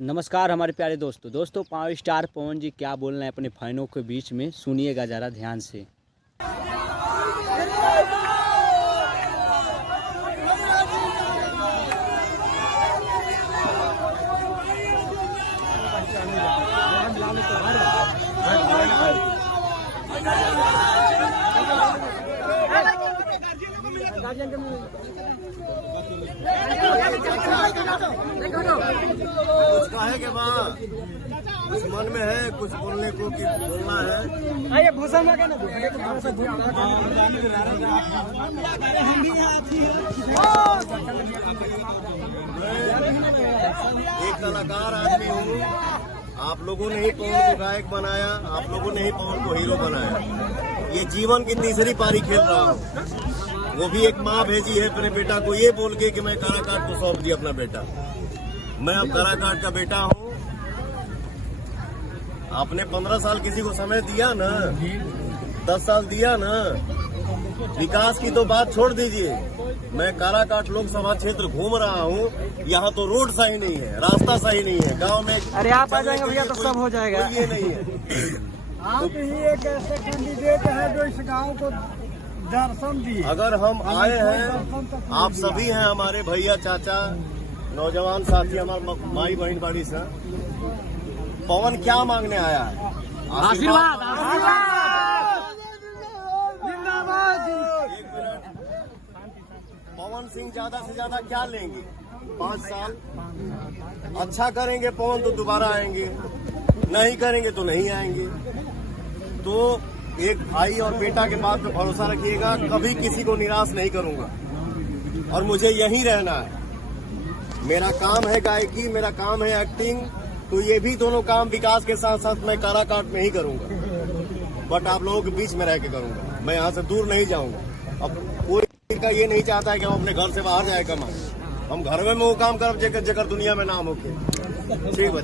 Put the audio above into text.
नमस्कार हमारे प्यारे दोस्तों पावर स्टार पवन जी क्या बोल रहे हैं अपने फैनों के बीच में, सुनिएगा ज़रा ध्यान से। कुछ कहे के बाद कुछ मन में है, कुछ बोलने को कि बोलना है। ये भूषण में क्या ना एक कलाकार आदमी हूँ। आप लोगों ने ही पवन को गायक बनाया, आप लोगों ने ही पवन को हीरो बनाया। ये जीवन की तीसरी पारी खेल रहा हूँ। वो भी एक माँ भेजी है अपने बेटा को ये बोल के कि मैं काराकाट को सौंप दिया अपना बेटा। मैं अब काराकाट का बेटा हूँ। आपने 15 साल किसी को समय दिया ना, 10 साल दिया ना। विकास की तो बात छोड़ दीजिए। मैं काराकाट लोकसभा क्षेत्र घूम रहा हूँ। यहाँ तो रोड सही नहीं है, रास्ता सही नहीं है, गांव में। अरे आप आ जाएंगे भैया तो सब हो जाएगा। ये नहीं है। आप ही एक ऐसे कैंडिडेट है जो इस गांव को दर्शन दिए। अगर हम आए हैं, आप सभी हैं हमारे भैया, चाचा, नौजवान साथी, हमारे माई बहन बाड़ी से। पवन क्या मांगने आया है? आशीर्वाद। पवन सिंह ज्यादा से ज्यादा क्या लेंगे? 5 साल अच्छा करेंगे पवन तो दोबारा आएंगे, नहीं करेंगे तो नहीं आएंगे। तो एक भाई और बेटा के बात पे भरोसा रखिएगा, कभी किसी को निराश नहीं करूंगा और मुझे यहीं रहना है। मेरा काम है गायकी, मेरा काम है एक्टिंग, तो ये भी दोनों काम विकास के साथ साथ मैं काराकाट में ही करूंगा। बट आप लोगों के बीच में रह के करूंगा, मैं यहाँ से दूर नहीं जाऊंगा। अब कोई का ये नहीं चाहता है कि हम अपने घर से बाहर जाए कमाए। हम घर में वो काम करब जेकर दुनिया में नाम होके। ठीक है।